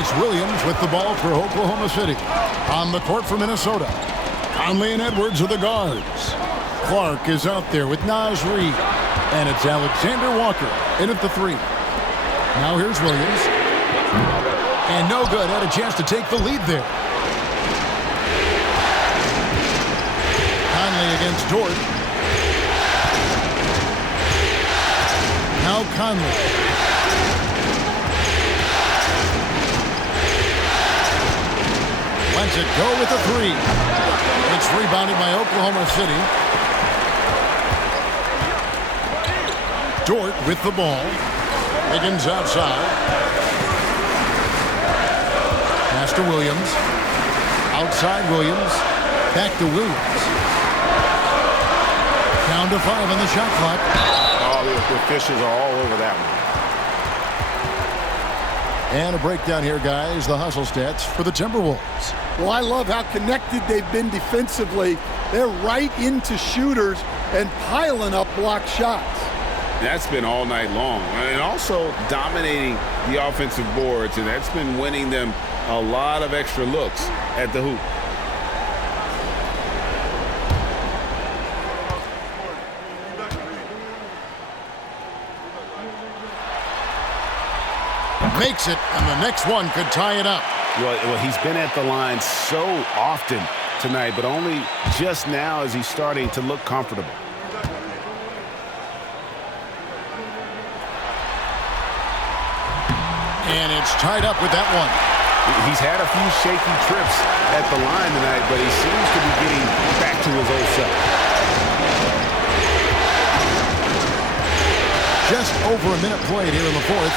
it's Williams with the ball for Oklahoma City. On the court for Minnesota, Conley and Edwards are the guards. Clark is out there with Naz Reid. And it's Alexander Walker in at the 3. Now here's Williams. And no good. Had a chance to take the lead there. Conley against Dort. Now Conley. Lets it go with the 3. It's rebounded by Oklahoma City. Dort with the ball. Higgins outside. Pass to Williams. Outside Williams. Back to Williams. Down to 5 on the shot clock. Oh, the officials are all over that one. And a breakdown here, guys. The hustle stats for the Timberwolves. Well, I love how connected they've been defensively. They're right into shooters and piling up block shots. That's been all night long. And also dominating the offensive boards, and that's been winning them a lot of extra looks at the hoop. Makes it, and the next one could tie it up. Well, he's been at the line so often tonight, but only just now is he starting to look comfortable. And it's tied up with that one. He's had a few shaky trips at the line tonight, but he seems to be getting back to his old self. Just over a minute played here in the 4th.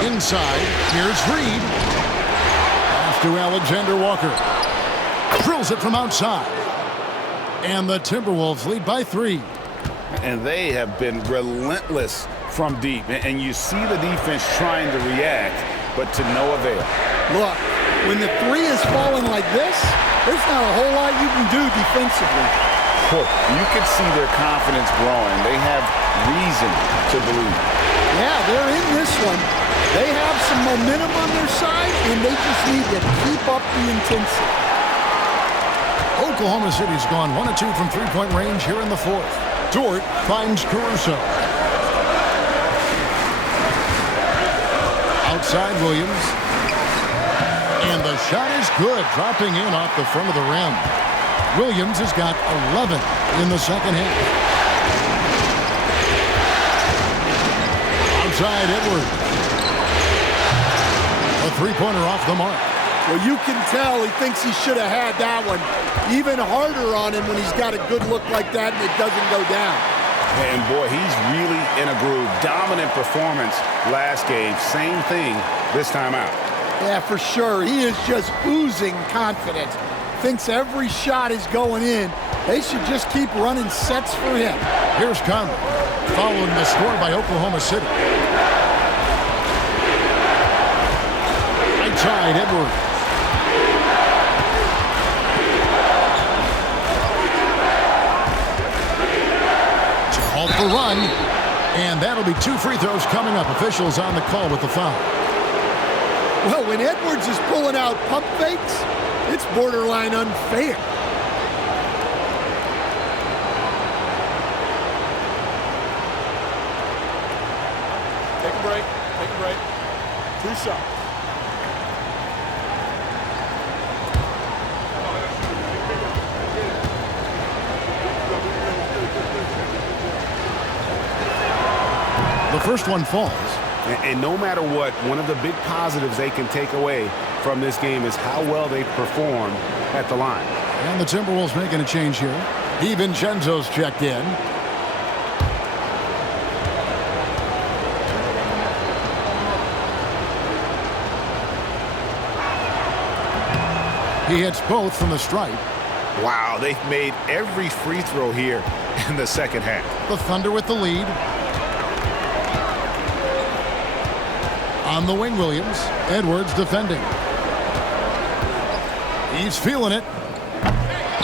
Inside, here's Reid. Pass to Alexander Walker. Drills it from outside. And the Timberwolves lead by 3. And they have been relentless from deep. And you see the defense trying to react, but to no avail. Look, when the 3 is falling like this, there's not a whole lot you can do defensively. You can see their confidence growing. They have reason to believe. Yeah, they're in this one. They have some momentum on their side, and they just need to keep up the intensity. Oklahoma City's gone 1 of 2 from three-point range here in the 4th. Dort finds Caruso. Outside Williams. And the shot is good, dropping in off the front of the rim. Williams has got 11 in the second half. Outside Edwards. A three-pointer off the mark. Well, you can tell he thinks he should have had that one. Even harder on him when he's got a good look like that and it doesn't go down. And boy, he's really in a groove. Dominant performance last game. Same thing this time out. Yeah, for sure. He is just oozing confidence. Thinks every shot is going in. They should just keep running sets for him. Here's Conley, following the score by Oklahoma City. Outside Edwards. To halt the run, and that'll be 2 free throws coming up. Officials on the call with the foul. Well, when Edwards is pulling out pump fakes, it's borderline unfair. Take a break. Take a break. 2 shots. The first one falls. And no matter what, one of the big positives they can take away from this game is how well they perform at the line. And the Timberwolves making a change here. DiVincenzo's checked in. He hits both from the stripe. Wow, they've made every free throw here in the second half. The Thunder with the lead. On the wing, Williams. Edwards defending. He's feeling it.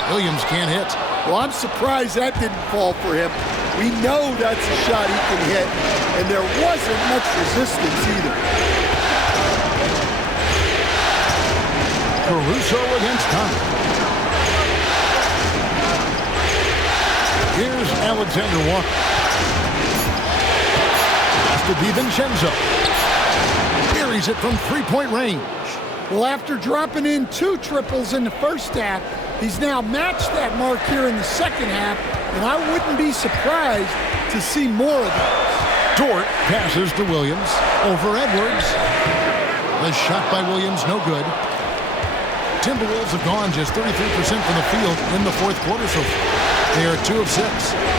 Williams can't hit. Well, I'm surprised that didn't fall for him. We know that's a shot he can hit, and there wasn't much resistance either. Caruso against Conley. Here's Alexander Walker. Pass to DiVincenzo. Buries it from three-point range. Well, after dropping in 2 triples in the first half, he's now matched that mark here in the second half, and I wouldn't be surprised to see more of those. Dort passes to Williams over Edwards. The shot by Williams, no good. Timberwolves have gone just 33% from the field in the fourth quarter so far. They are 2 of 6.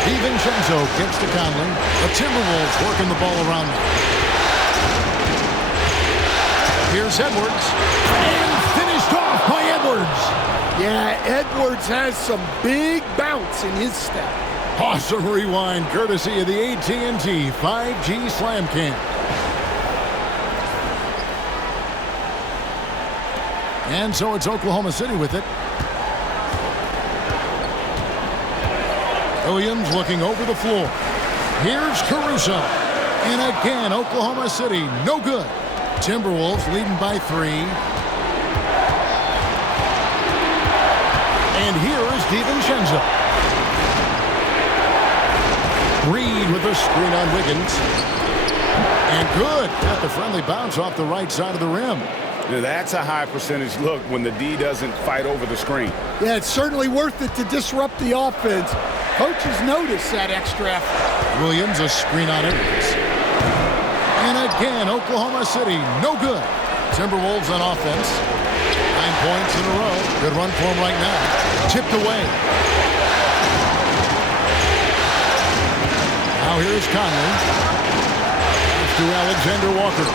DiVincenzo gets to Conley. The Timberwolves working the ball around now. Here's Edwards. And finished off by Edwards. Yeah, Edwards has some big bounce in his step. Awesome rewind courtesy of the AT&T 5G Slam Cam. And so it's Oklahoma City with it. Williams looking over the floor. Here's Caruso. And again, Oklahoma City, no good. Timberwolves leading by 3. And here is DiVincenzo. Reed with a screen on Wiggins. And good. Got the friendly bounce off the right side of the rim. Now that's a high percentage look when the D doesn't fight over the screen. Yeah, it's certainly worth it to disrupt the offense. Coaches notice that extra effort. Williams, a screen on Edwards. And again, Oklahoma City, no good. Timberwolves on offense. 9 points in a row. Good run for him right now. Tipped away. Now here's Conley. Pass to Alexander Walker.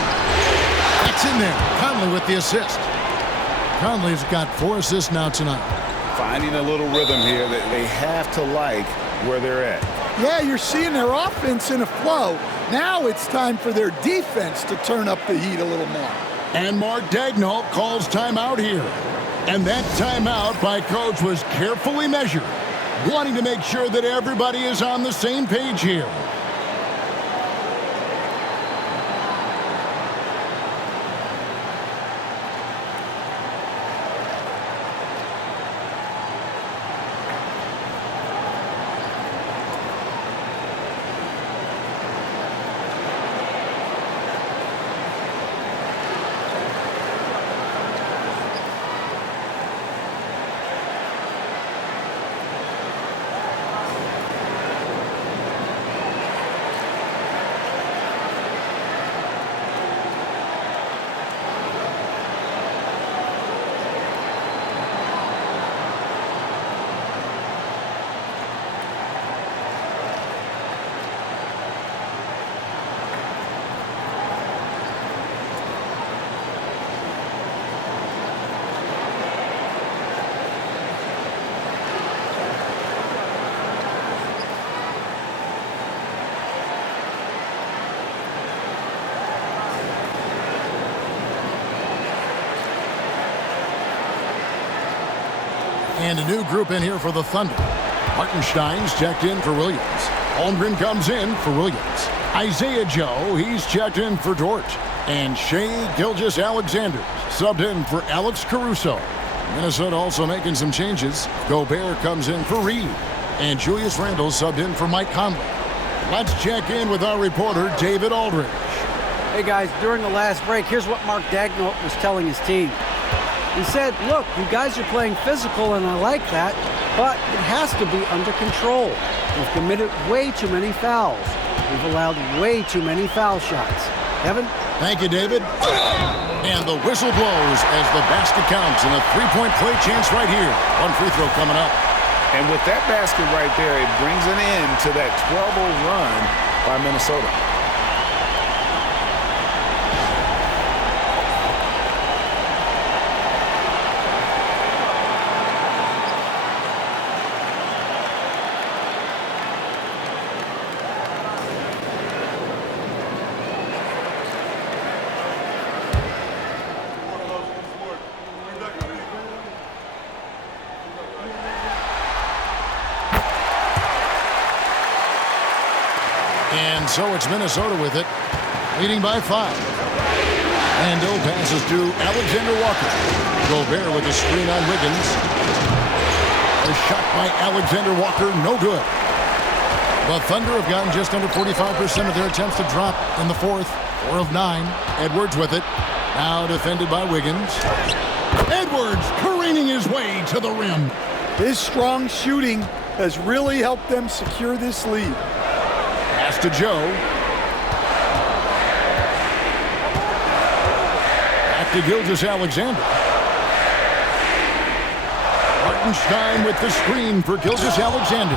That's in there. Conley with the assist. Conley's got 4 assists now tonight. Finding a little rhythm here that they have to like where they're at. Yeah, you're seeing their offense in a flow. Now it's time for their defense to turn up the heat a little more. And Mark Daigneault calls timeout here. And that timeout by coach was carefully measured, wanting to make sure that everybody is on the same page here. And a new group in here for the Thunder. Hartenstein's checked in for Williams. Holmgren comes in for Williams. Isaiah Joe, he's checked in for Dort. And Shai Gilgeous-Alexander subbed in for Alex Caruso. Minnesota also making some changes. Gobert comes in for Reed. And Julius Randle subbed in for Mike Conley. Let's check in with our reporter, David Aldridge. Hey guys, during the last break, here's what Mark Daigneault was telling his team. He said, look, you guys are playing physical and I like that, but it has to be under control. We've committed way too many fouls. We've allowed way too many foul shots. Evan? Thank you, David. And the whistle blows as the basket counts and a three-point play chance right here. One free throw coming up. And with that basket right there, it brings an end to that 12-0 run by Minnesota. And so it's Minnesota with it, leading by 5. Randall passes to Alexander Walker. Gobert with a screen on Wiggins. A shot by Alexander Walker, no good. The Thunder have gotten just under 45% of their attempts to drop in the fourth. 4 of 9. Edwards with it. Now defended by Wiggins. Edwards careening his way to the rim. His strong shooting has really helped them secure this lead. Pass to Joe. Back to Gilgeous-Alexander. Hartenstein with the screen for Gilgeous-Alexander.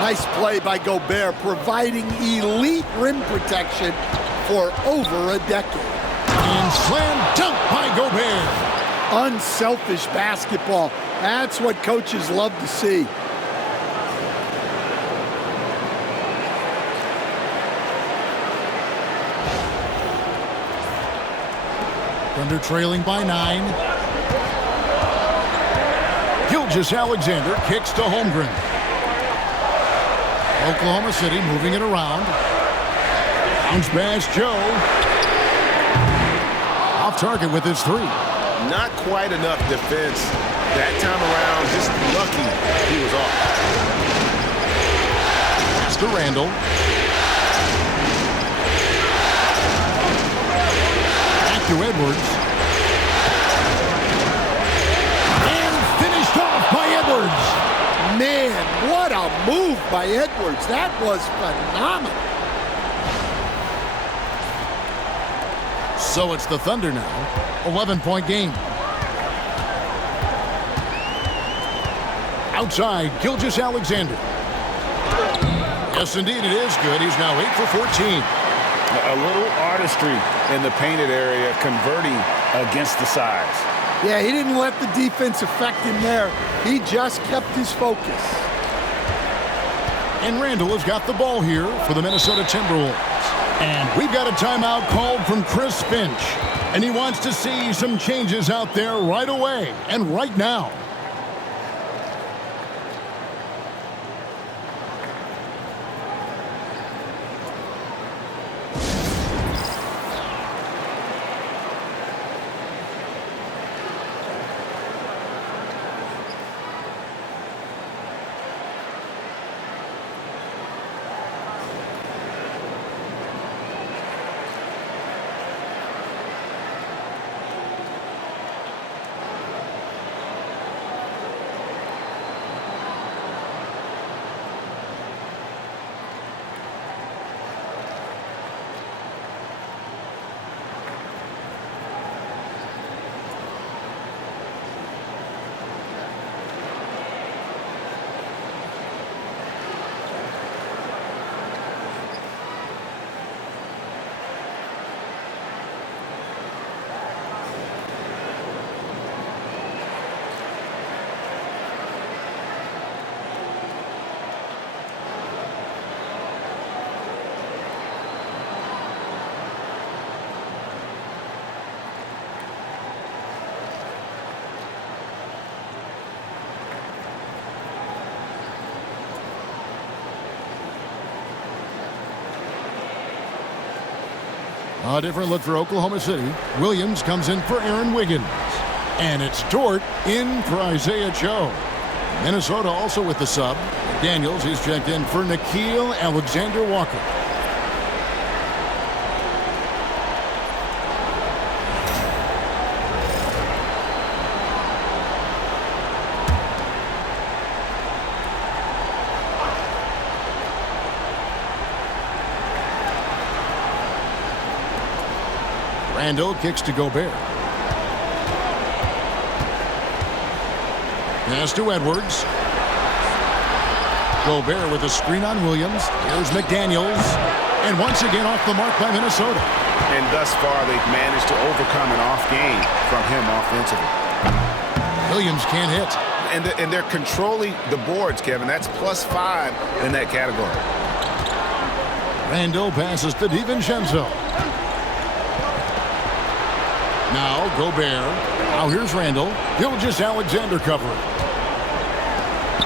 Nice play by Gobert, providing elite rim protection for over a decade. And slam dunk by Gobert. Unselfish basketball. That's what coaches love to see. Thunder trailing by 9. Gilgeous-Alexander kicks to Holmgren. Oklahoma City moving it around. Bounce pass Joe. Off target with his 3. Not quite enough defense that time around. Just lucky he was off. Pass to Randall. Back to Edwards. And finished off by Edwards. Man, what a move by Edwards. That was phenomenal. So it's the Thunder now. 11-point game. Outside, Gilgeous-Alexander. Yes, indeed, it is good. He's now 8 for 14. A little artistry in the painted area, converting against the size. Yeah, he didn't let the defense affect him there. He just kept his focus. And Randall has got the ball here for the Minnesota Timberwolves. And we've got a timeout called from Chris Finch. And he wants to see some changes out there right away and right now. A different look for Oklahoma City. Williams comes in for Aaron Wiggins. And it's Dort in for Isaiah Joe. Minnesota also with the sub. Daniels is checked in for Nickeil Alexander-Walker. Randall kicks to Gobert. Pass to Edwards. Gobert with a screen on Williams. Here's McDaniels. And once again off the mark by Minnesota. And thus far, they've managed to overcome an off game from him offensively. Williams can't hit. And they're controlling the boards, Kevin. That's +5 in that category. Randall passes to DiVincenzo. Now Gobert. Now here's Randall. Gilgeous-Alexander covering.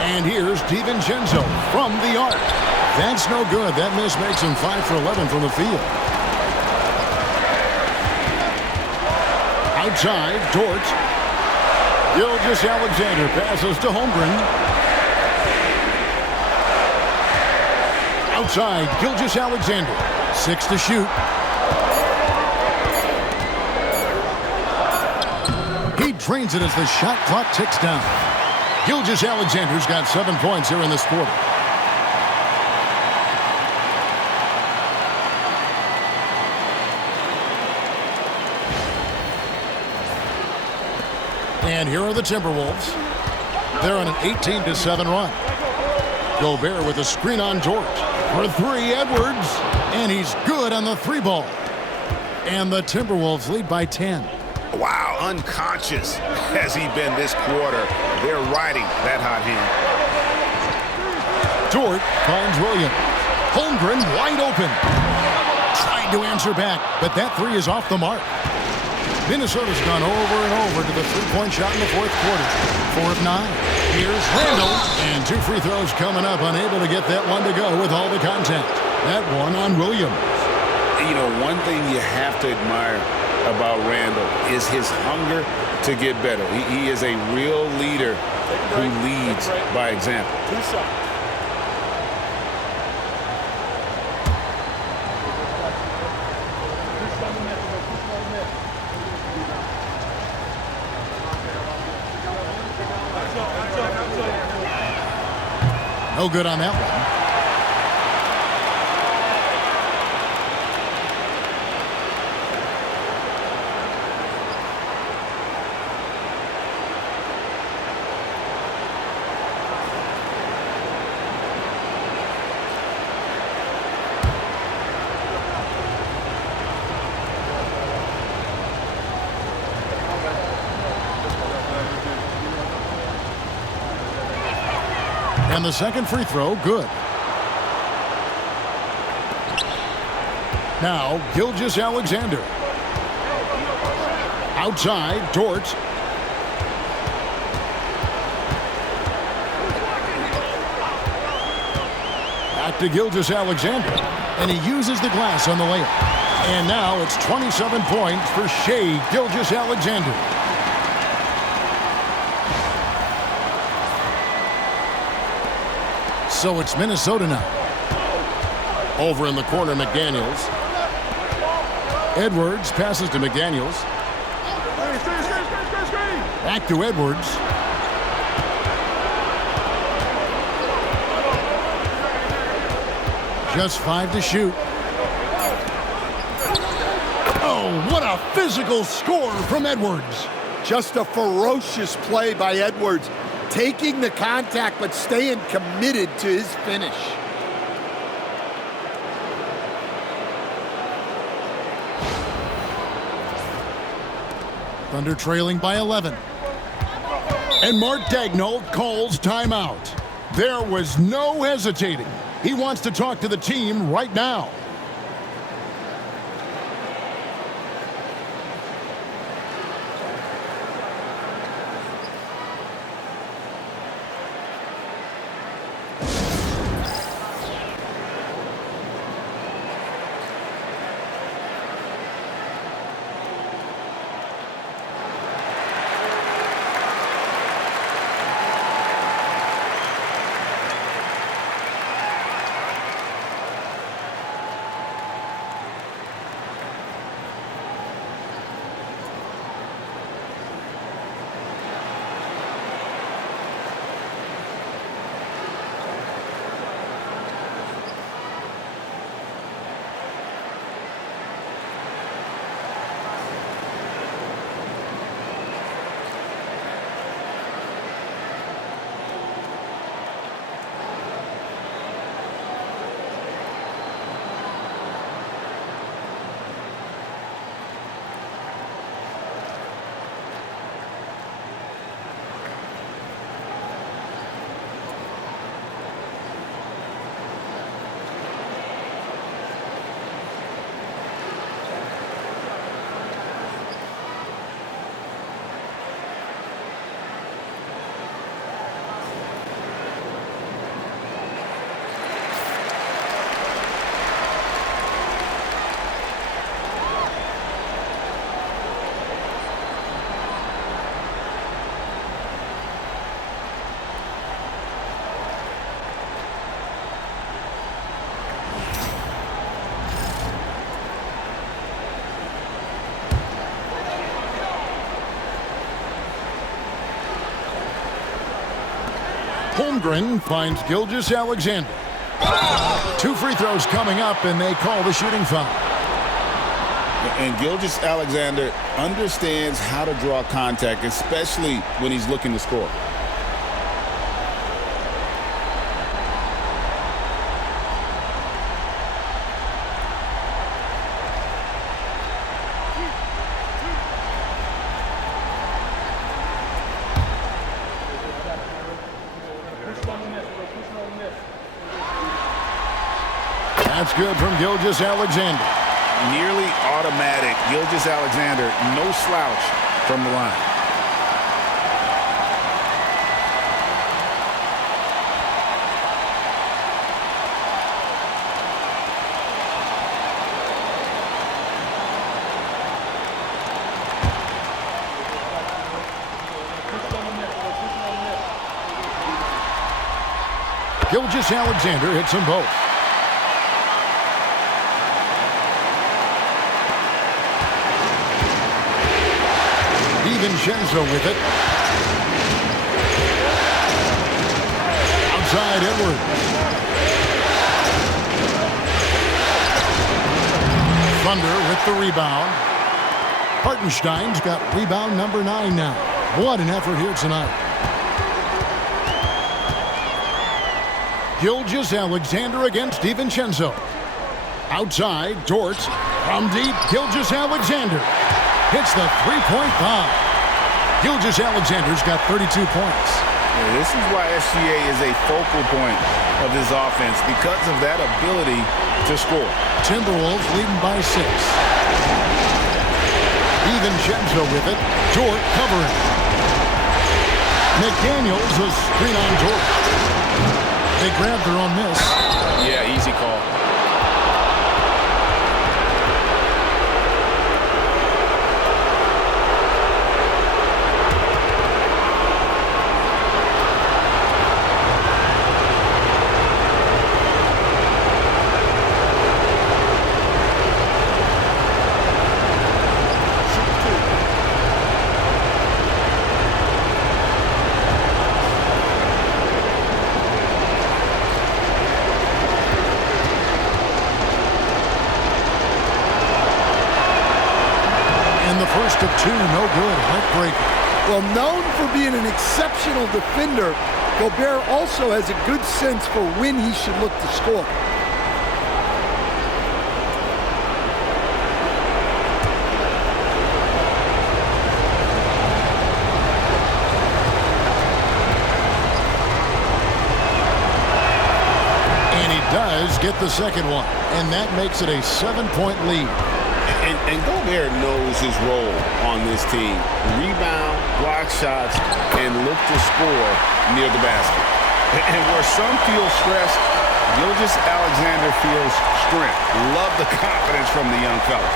And here's DiVincenzo from the arc. That's no good. That miss makes him 5 for 11 from the field. Outside, Dort. Gilgeous-Alexander passes to Holmgren. Outside, Gilgeous-Alexander. 6 to shoot. He drains it as the shot clock ticks down. Gilgeous-Alexander's got 7 points here in this quarter. And here are the Timberwolves. They're on an 18-7 run. Gobert with a screen on George. For 3, Edwards. And he's good on the 3 ball. And the Timberwolves lead by 10. Wow, unconscious has he been this quarter. They're riding that hot hand. Dort finds Williams. Holmgren wide open. Trying to answer back, but that 3 is off the mark. Minnesota's gone over and over to the 3-point shot in the 4th quarter. 4 of 9. Here's Randall. And 2 free throws coming up. Unable to get that one to go with all the contact. That one on Williams. You know, one thing you have to admire about Randall is his hunger to get better. He is a real leader who leads by example. 2 shots. No good on that one. And the second free throw, good. Now, Gilgeous-Alexander. Outside, Dort. Back to Gilgeous-Alexander. And he uses the glass on the layup. And now it's 27 points for Shai Gilgeous-Alexander. So it's Minnesota now. Over in the corner, McDaniels. Edwards passes to McDaniels. Back to Edwards. Just 5 to shoot. Oh, what a physical score from Edwards. Just a ferocious play by Edwards. Taking the contact, but staying committed to his finish. Thunder trailing by 11. And Mark Daigneault calls timeout. There was no hesitating. He wants to talk to the team right now. Holmgren finds Gilgeous-Alexander. 2 free throws coming up, and they call the shooting foul. And Gilgeous-Alexander understands how to draw contact, especially when he's looking to score. That's good from Gilgeous-Alexander. Nearly automatic. Gilgeous-Alexander, no slouch from the line. Gilgeous-Alexander hits them both. DiVincenzo with it. Outside Edwards. Thunder with the rebound. Hartenstein's got rebound number 9 now. What an effort here tonight. Gilgeous-Alexander against DiVincenzo. Outside, Dort. From deep, Gilgeous-Alexander hits the three-point bomb. Gilgeous-Alexander's got 32 points. Yeah, this is why SGA is a focal point of this offense, because of that ability to score. Timberwolves leading by 6. DiVincenzo with it. Dort covering. McDaniels a screen on Dort. They grabbed their own miss. Yeah, easy call. First of 2, no good. Heartbreaker. Well, known for being an exceptional defender, Gobert also has a good sense for when he should look to score. And he does get the second one, and that makes it a 7-point lead. And Gobert knows his role on this team. Rebound, block shots, and look to score near the basket. And where some feel stressed, Gilgeous-Alexander feels strength. Love the confidence from the young fella.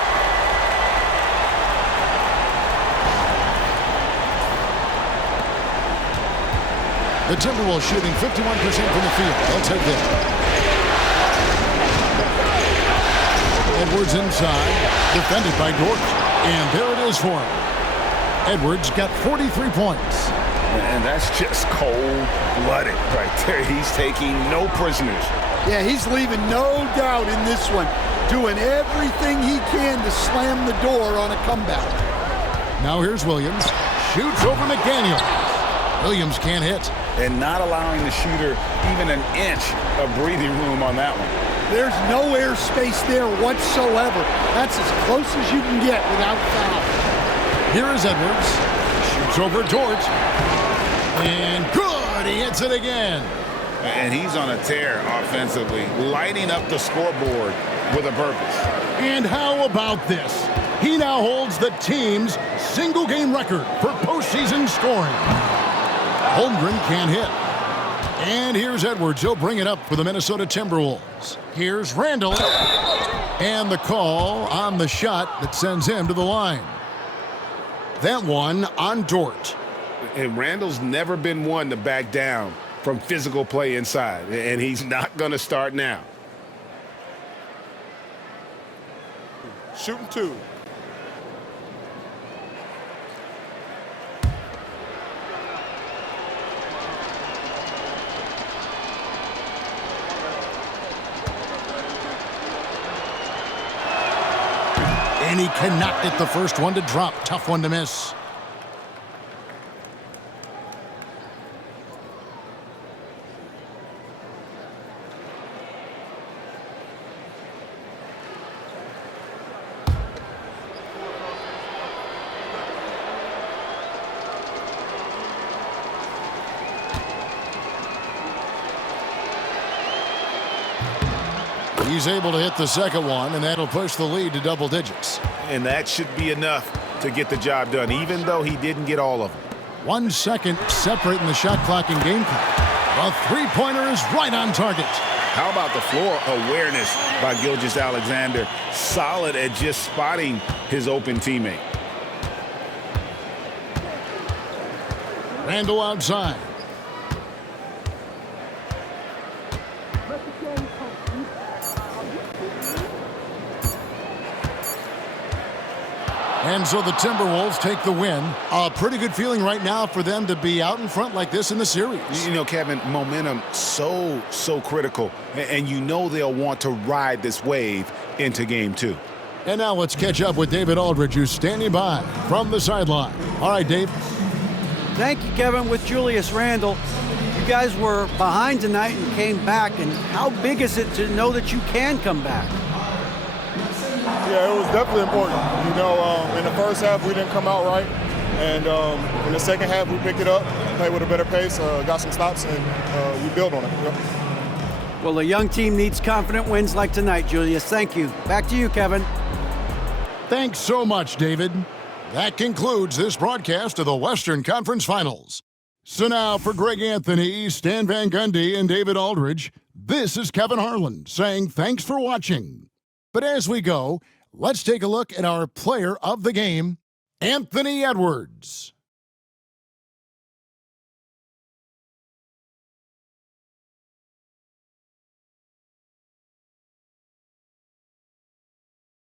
The Timberwolves shooting 51% from the field. They'll take that. Edwards inside, defended by Dort, and there it is for him. Edwards got 43 points. And that's just cold-blooded right there. He's taking no prisoners. Yeah, he's leaving no doubt in this one, doing everything he can to slam the door on a comeback. Now here's Williams. Shoots over McDaniels. Williams can't hit. And not allowing the shooter even an inch of breathing room on that one. There's no airspace there whatsoever. That's as close as you can get without foul. Here is Edwards. Shoots over Dort. And good! He hits it again. And he's on a tear offensively, lighting up the scoreboard with a purpose. And how about this? He now holds the team's single-game record for postseason scoring. Holmgren can't hit. And here's Edwards. He'll bring it up for the Minnesota Timberwolves. Here's Randall. And the call on the shot that sends him to the line. That one on Dort. And Randall's never been one to back down from physical play inside. And he's not going to start now. Shooting 2. And he cannot get the first one to drop. Tough one to miss. He's able to hit the second one, and that'll push the lead to double digits. And that should be enough to get the job done, even though he didn't get all of them. 1 second separating the shot clock and game clock. The three-pointer is right on target. How about the floor awareness by Gilgeous-Alexander? Solid at just spotting his open teammate. Randall outside. And so the Timberwolves take the win. A pretty good feeling right now for them to be out in front like this in the series. You know, Kevin, momentum so critical. And you know they'll want to ride this wave into game 2. And now let's catch up with David Aldridge, who's standing by from the sideline. All right, Dave. Thank you, Kevin. With Julius Randle, you guys were behind tonight and came back. And how big is it to know that you can come back? Yeah, it was definitely important. You know, in the first half, we didn't come out right. And in the second half, we picked it up, played with a better pace, got some stops, and we built on it. Yep. Well, a young team needs confident wins like tonight, Julius. Thank you. Back to you, Kevin. Thanks so much, David. That concludes this broadcast of the Western Conference Finals. So now for Greg Anthony, Stan Van Gundy, and David Aldridge, this is Kevin Harlan saying thanks for watching. But as we go, let's take a look at our player of the game, Anthony Edwards.